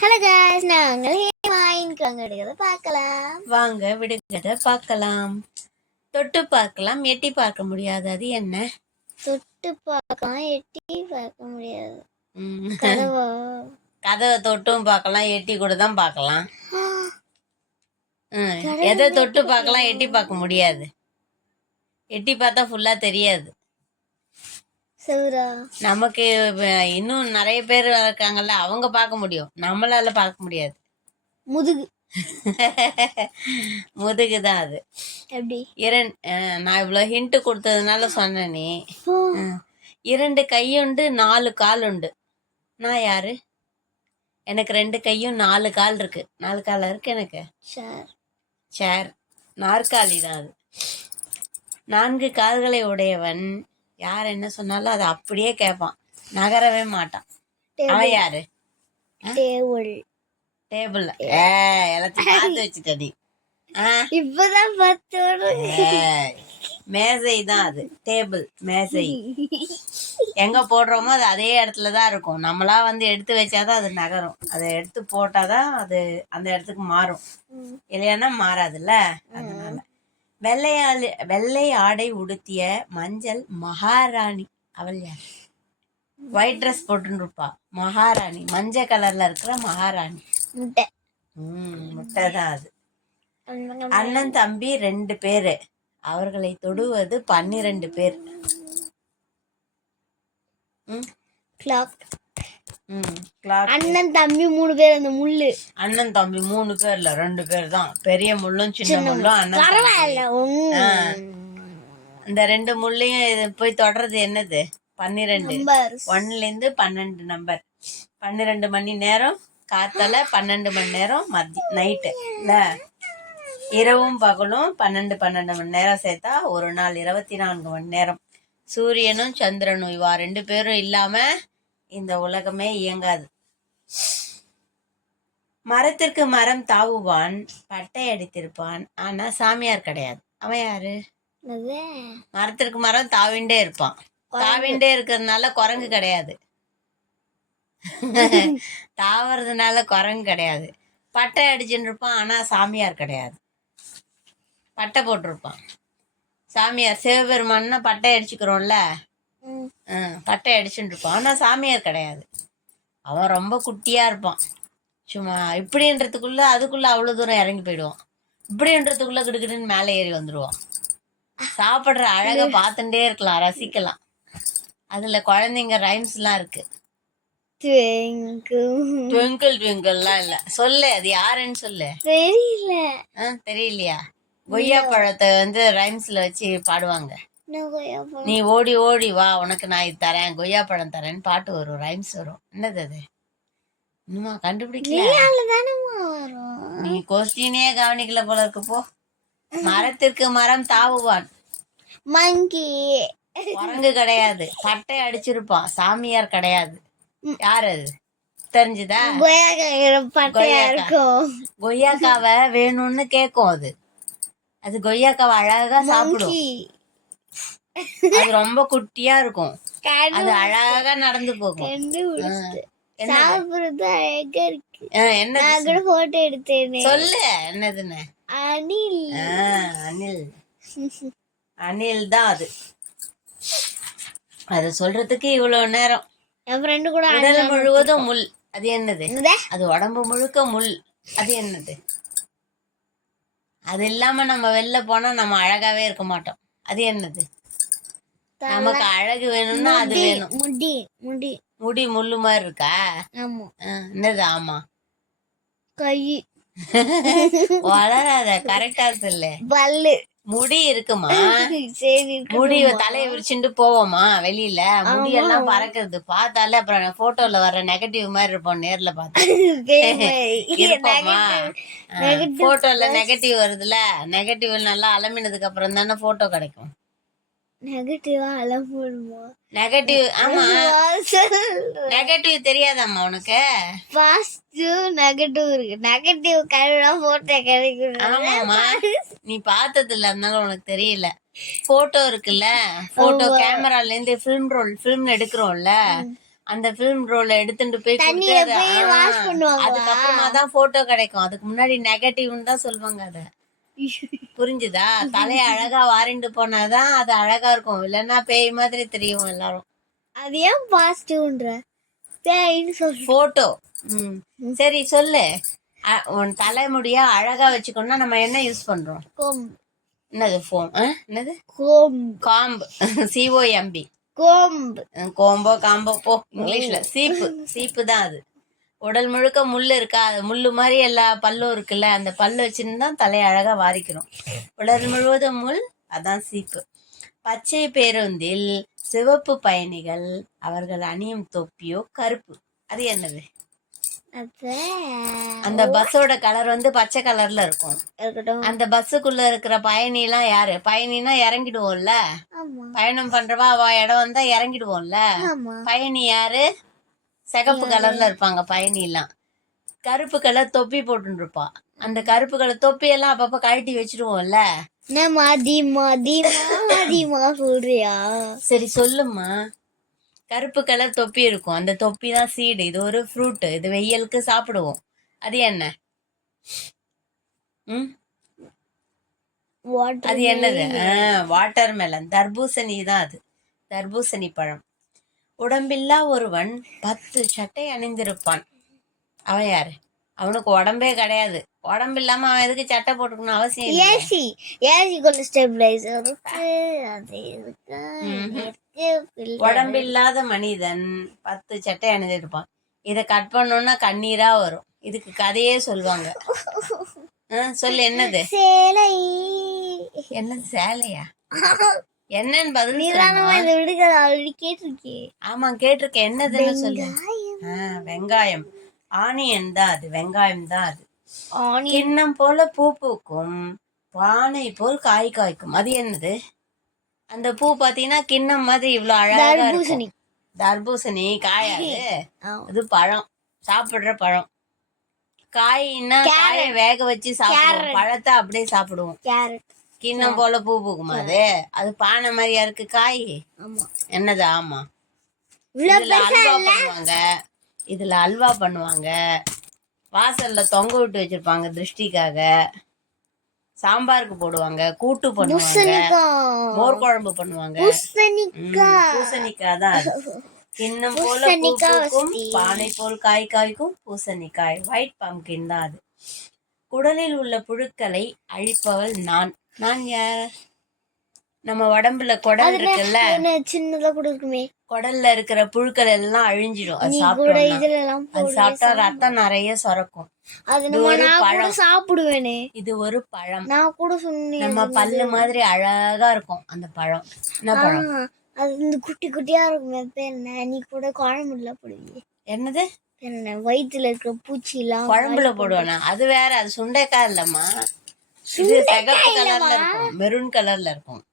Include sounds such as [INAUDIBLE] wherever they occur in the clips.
Hello guys நாங்கள் ஹேமாயின் கங்கடுகிறத பார்க்கலாம். வாங்க விடுகதை பார்க்கலாம். தொட்டு பார்க்கலாம் எட்டி பார்க்க முடியாது. அது என்ன? தொட்டு பார்க்கலாம் எட்டி பார்க்க முடியாது. கதவா? தொட்டும் பார்க்கலாம் எட்டி கூட தான் பார்க்கலாம். எதை தொட்டு பார்க்கலாம் எட்டி பார்க்க முடியாது. எட்டி பார்த்தா ஃபுல்லா தெரியாது. நமக்கு இன்னும் நிறைய பேர் இருக்காங்கல்ல அவங்க பார்க்க முடியும். நம்மளால பார்க்க முடியாது. முதுகு. [LAUGHS] முதுகு தான் அது. எப்படி? இரண் நான் இவ்வளோ ஹிண்ட் கொடுத்ததுனால சொன்னேன் நீ. இரண்டு கையுண்டு நாலு கால் உண்டு நான் யாரு? எனக்கு ரெண்டு கையும் நாலு கால் இருக்கு. நாலு கால் இருக்கு எனக்கு? சார் சேர் நாற்காலி தான் அது. நான்கு கால்களை உடையவன். யார் என்ன சொன்னாலும் அதை அப்படியே கேட்பான். நகரவே மாட்டான். அவன் யாரு? டேபிள். டேபிள் ஏ. எல்லாத்தையும் பார்த்து வச்சுட்ட நீ. ஆ? இப்பதான் பத்தோடு ஏய், மேசை தான் அது. டேபிள் மேசை. எங்க போடுறோமோ அது அதே இடத்துல தான் இருக்கும். நம்மளா வந்து எடுத்து வச்சாதான் அது நகரும். அதை எடுத்து போட்டாதான் அது அந்த இடத்துக்கு மாறும். இல்லையானா மாறாதுல்ல. அதனால வெள்ளையாள் வெள்ளை ஆடை உடுத்திய மஞ்சள் மகாராணி. அவள் யார்? ஒயிட் ட்ரெஸ் போட்டுன்னு இருப்பா மகாராணி. மஞ்சள் கலர்ல இருக்கிற மகாராணி. முட்டை. ம் முட்டை தான் அது. அண்ணன் தம்பி. ரெண்டு பேரு. அவர்களை தொடுவது பன்னிரண்டு பேர். கிளாக். அண்ணன் தம்பி மூணு பேர் அந்த முள்ளு. அண்ணன் தம்பி மூணு பேர்ல ரெண்டு பேர் தான் பெரிய முள்ளும் சின்ன முள்ளும் அண்ணன் இந்த ரெண்டு முள்ளையும் இது போய் தொடறது என்னது? பன்னிரெண்டு. ஒன்னுல இருந்து பன்னெண்டு நம்பர் பன்னிரெண்டு மணி நேரம் காத்தால பன்னெண்டு மணி நேரம் மத்தி நைட்டு இல்ல இரவும் பகலும் பன்னெண்டு பன்னெண்டு மணி நேரம் சேர்த்தா ஒரு நாள் இருபத்தி நான்கு மணி நேரம். சூரியனும் சந்திரனும் இவா ரெண்டு பேரும் இல்லாம இந்த உலகமே இயங்காது. மரத்திற்கு மரம் தாவுவான் பட்டை அடித்திருப்பான் ஆனா சாமியார் கிடையாது. அவன் யாரு? மரத்திற்கு மரம் தாவிண்டே இருப்பான். தாவிண்டே இருக்கிறதுனால குரங்கு கிடையாது. [LAUGHS] தாவறதுனால குரங்கு கிடையாது. பட்டை அடிச்சுட்டு இருப்பான் ஆனா சாமியார் கிடையாது. பட்டை போட்டிருப்பான். சாமியார் சிவபெருமான்னா பட்டை அடிச்சுக்கிறோம்ல. பட்டை அடிச்சுட்டு இருப்பான் ஆனா சாமியார் கிடையாது. அவன் ரொம்ப குட்டியா இருப்பான். சும்மா இப்படின்றதுக்குள்ள அதுக்குள்ள அவ்வளவு தூரம் இறங்கி போயிடுவான். இப்படின்றதுக்குள்ள கிடுக்கிடுன்னு மேலே ஏறி வந்துருவான். சாப்பிடுற அழகை பார்த்துட்டே இருக்கலாம் ரசிக்கலாம். அதுல குழந்தைங்க ரைம்ஸ்லாம் இருக்கு. ட்விங்கிள் ட்விங்கிள்லாம் இல்ல. சொல்லு அது யாருன்னு சொல்லு? தெரியல. ஆ, தெரியலையா? கொய்யா பழத்தை வந்து ரைம்ஸ்ல வச்சு பாடுவாங்க. நீ ஓடி ஓடி வா உனக்கு நான் இது தரேன் கொய்யா பழம் தரேன்னு பாட்டு வரும் ரைம்ஸ் வரும். என்னது அது? இன்னுமா கண்டுபிடிக்கல? நீ கொஸ்டினே கவனிக்கல போல இருக்கு போ. மரத்திற்கு மரம் தாவுவான். மங்கி. குரங்கு கிடையாது பட்டை அடிச்சிருப்பான் சாமியார் கிடையாது. யார் அது? தெரிஞ்சுதா? கொய்யாக்காவை வேணும்னு கேட்கும் அது. அது கொய்யாக்காவை அழகா சாப்பிடும். அது ரொம்ப குட்டியா இருக்கும். அது அழகா நடந்து போகும். என்ன சாப்பிடுறது அழகா இருக்கு. நான் கூட போட்டோ எடுத்தேனே. சொல்லு என்னதுன்னு? அணில். ஆ, அணில். அணில் தான் அது. அது சொல்றதுக்கு இவ்வளவு நேரம். என் ஃப்ரெண்டு கூட உடல் முழுவதும் முள். அது என்னது? அது உடம்பு முழுக்க முள். அது என்னது? அது இல்லாம நம்ம வெளில போனா நம்ம அழகாவே இருக்க மாட்டோம். அது என்னது? நமக்கு அழகு வேணும்னா அது வேணும். முடி முடி. முடி முள்ளு மாதிரி இருக்கா? ஆமா. என்னது? ஆமா. கை. [LAUGHS] வளராத கரெக்டா சொல்லு. பல்லு. முடி இருக்குமா? சரி முடி தலையை விரிச்சுட்டு போவோமா வெளியில? முடி எல்லாம் பறக்குறது. பார்த்தாலே அப்புறம் போட்டோல வர நெகட்டிவ் மாதிரி இருப்போம் நேர்ல பார்த்தா. போட்டோல நெகட்டிவ் வருதுல நெகட்டிவ் நல்லா அலமினதுக்கு அப்புறம் தானே போட்டோ கிடைக்கும். நெகட்டிவா அல போடுமா நெகட்டிவ் ஆமா நெகட்டிவ் தெரியாதாம்மா உனக்கு? பாசிட்டிவ் நெகட்டிவ் இருக்கு. நெகட்டிவ் கழுவினா போட்டோ கிடைக்கும் ஆமாமா நீ பார்த்தது இல்ல அதனால உனக்கு தெரியல. போட்டோ இருக்குல்ல? போட்டோ கேமரால இருந்து ஃபிலிம் ரோல் ஃபிலிம் எடுக்கிறோம்ல. அந்த ஃபிலிம் ரோல எடுத்துட்டு போய்? அதுக்கப்புறமா தான் போட்டோ கிடைக்கும். அதுக்கு முன்னாடி நெகட்டிவ்னு தான் சொல்லுவாங்க அத. புரிஞ்சுதா? தலைய அழகா வாரிண்டு போனாதான் அது அழகா இருக்கும். இல்லைன்னா பேய் மாதிரி தெரியும் எல்லாரும். அது ஏன் பாசிட்டிவ்ன்ற? பேயின்னு சொல்லு. போட்டோ ம். சரி சொல்லு. அ- உன் தலைமுடியா அழகா வச்சுக்கணும்னா நம்ம என்ன யூஸ் பண்றோம்? கோம்பு. என்னது ஃபோன் என்னது? கோம்பு. காம்பு. [LAUGHS] சிஓஎம்பி கோம்பு. கோம்போ காம்போ போ. இங்கிலீஷ்ல. சீப்பு. சீப்பு தான் அது. உடல் முழுக்க முள்ளு இருக்கா? அது முள்ளு மாதிரி எல்லா பல்லும் இருக்குல்ல அந்த பல்லு வச்சுன்னு தான் தலையை அழகா வாரிக்கிறோம் உடல் முழுவதும் முள் அதான் சீப்பு. பச்சை பேருந்தில் சிவப்பு பயணிகள் அவர்கள் அணியும் தொப்பியோ கருப்பு. அது என்னது? அந்த பஸ்ஸோட கலர் வந்து பச்சை கலர்ல இருக்கும். அந்த பஸ்ஸுக்குள்ள இருக்கிற பயணி எல்லாம் யாரு? பயணினா இறங்கிடுவோம்ல? பயணம் பண்றவா அவ இடம் வந்தா இறங்கிடுவோம்ல? பயணி யாரு? சிகப்பு கலர்ல இருப்பாங்க பயணி எல்லாம் கருப்பு கலர் தொப்பி போட்டுன்னு இருப்பா அந்த கருப்பு கலர் தொப்பி எல்லாம் அப்பப்ப கழட்டி வச்சிருவோம்ல சரி சொல்லுமா கருப்பு கலர் தொப்பி இருக்கும். அந்த தொப்பி தான் சீடு இது ஒரு ஃப்ரூட் இது வெயிலுக்கு சாப்பிடுவோம். அது என்ன? ம்? அது என்னது? வாட்டர் மெலன் தர்பூசணி தான் அது. தர்பூசணி பழம். உடம்பில்லா ஒருவன் பத்து சட்டை அணிந்திருப்பான். அவன் யாரு? அவனுக்கு உடம்பே கிடையாது. உடம்பு இல்லாம அவன் எதுக்கு சட்டை போட்டுக்கணும் அவசியம் ஏசி. ஏசிக்குள்ள ஸ்டெபிளைசர் filter உடம்பில்லாத மனிதன் பத்து சட்டை அணிந்திருப்பான். இதை கட் பண்ணோம்னா கண்ணீரா வரும். இதுக்கு கதையே சொல்லுவாங்க. சொல்லு என்னது? சேலை. என்னது சேலையா? [LAUGHS] என்னன்னு பதில்? இதை ஆமா கேட்டிருக்கேன் என்னதுன்னு சொல்லு. வெங்காயம். ஆனியன் தான் அது. வெங்காயம் தான் அது. கிண்ணம் போல பூ பூக்கும். பானை போல் காய் காய்க்கும். அது என்னது? அந்த பூ பாத்தீங்கன்னா கிண்ணம் மாதிரி இவ்வளவு அழகா தர்பூசணி இருக்கும். தர்பூசணி. காயாது. [LAUGHS] அது பழம். சாப்பிடுற பழம். காய்னா காயை வேக வச்சு சாப்பிடுவோம். பழத்தை அப்படியே சாப்பிடுவோம். கேரட். கிண்ணம் போல பூ பூக்கும் அது? அது பானை மாதிரியா இருக்கு காய்? என்னது? ஆமா. இதுல அல்வா பண்ணுவாங்க. இதுல அல்வா பண்ணுவாங்க. வாசல்ல தொங்க விட்டு வச்சிருப்பாங்க திருஷ்டிக்காக. சாம்பாருக்கு போடுவாங்க கூட்டு பண்ணுவாங்க. மோர் குழம்பு பண்ணுவாங்க. பூசணிக்காய் தான் கிண்ணம் போல பூக்கும். பானை போல் காய் காய்க்கும் பூசணிக்காய். ஒயிட் பம்கின் தான் அது. குடலில் உள்ள புழுக்களை அழிப்பவள் நான். நான் யார் நம்ம உடம்புல குடல் இருக்குல்ல? சின்னதா கூட இருக்குமே. குடல்ல இருக்கிற புழுக்கள் எல்லாம் அழிஞ்சிடும். அது எல்லாம் அது போடு. சாப்பிட்டா ரத்தம் நிறைய சுரக்கும். அது. சாப்பிடுவேனே. இது ஒரு பழம். நான் கூட சொன்னேன் நம்ம பல்லு மாதிரி. அழகா இருக்கும் அந்த பழம். என்ன பழம்? அது இந்த குட்டி குட்டியா இருக்கும் பேர் என்ன? நீ கூட குழம்புல போடுவியே. என்னது? என்ன? வயித்துல இருக்கிற பூச்சி எல்லாம் குழம்புல போடுவேனா? அது வேற அது சுண்டைக்காய் இல்லம்மா. இது சிகப்பு கலர்ல இருக்கும். மெரூன் கலர்ல இருக்கும்.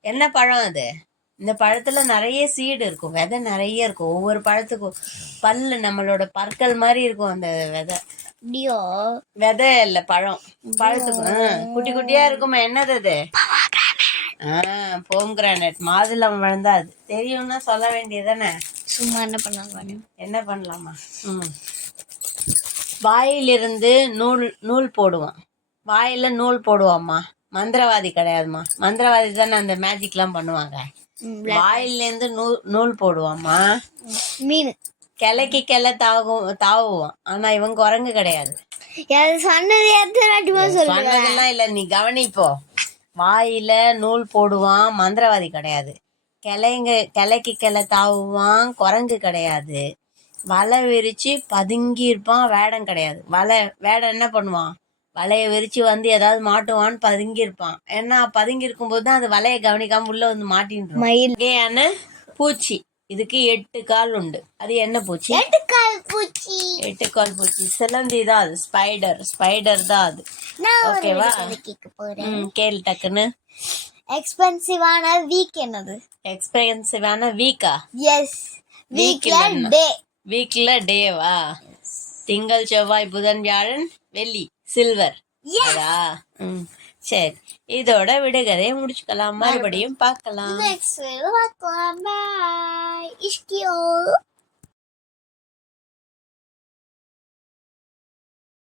என்ன பழம் அது? இந்த பழத்துல நிறைய சீடு இருக்கும். விதை நிறைய இருக்கும். ஒவ்வொரு பழத்துக்கும் பல்லு நம்மளோட பற்கள் மாதிரி இருக்கும் அந்த விதை. அப்படியோ? விதை இல்ல பழம். பழத்துக்கு குட்டி குட்டியா இருக்குமா? என்னது அது? போம் கிரானைட் மாதுளம் விழுந்தா அது. தெரியும்னா சொல்ல வேண்டியதானே சும்மா என்ன பண்ணாங்க என்ன பண்ணலாமா? ம். வாயிலிருந்து நூல் நூல் போடுவான் வாயில நூல் போடுவாம்மா. மந்திரவாதி கிடையாதும்மா. மந்திரவாதி தானே அந்த மேஜிக்லாம் பண்ணுவாங்க. வாயிலேருந்து நூல் நூல் போடுவாம்மா. மீன். கிளைக்கு கிளை தாவும் தாவுவான் ஆனா இவன் குரங்கு கிடையாது. சொன்னது சொன்னதெல்லாம் இல்ல நீ கவனிப்போ. வாயில நூல் போடுவான் மந்திரவாதி கிடையாது. கிளைங்க கிளைக்கு கிளை தாவுவான் குரங்கு கிடையாது. வலை விரிச்சு பதுங்கி இருப்பான் வேடம் கிடையாது. வலை வேடம் என்ன பண்ணுவான்? வலையை விரிச்சு வந்து ஏதாவது மாட்டுவான்னு பதுங்கி இருப்பான் ஏன்னா பதுங்கி இருக்கும்போது தான் அது வலையை கவனிக்காம உள்ள வந்து மாட்டின்னு மயில். வகையான பூச்சி. இதுக்கு எட்டு கால் உண்டு. அது என்ன பூச்சி? எட்டுக்கால் பூச்சி. எட்டு கால் பூச்சி. சிலந்தி தான் அது. ஸ்பைடர் ஸ்பைடர் தான் அது. ஓகேவா கேள் டக்குன்னு. எக்ஸ்பென்சிவான வீக் என்னது? எக்ஸ்பென்சிவான வீக்கா எஸ் வீக்ல. டே வீக்ல டேவா திங்கள் செவ்வாய் புதன் வியாழன் வெள்ளி. சில்வர் சரி. இதோட விடுகதையை முடிச்சுக்கலாம். மறுபடியும் பார்க்கலாம்.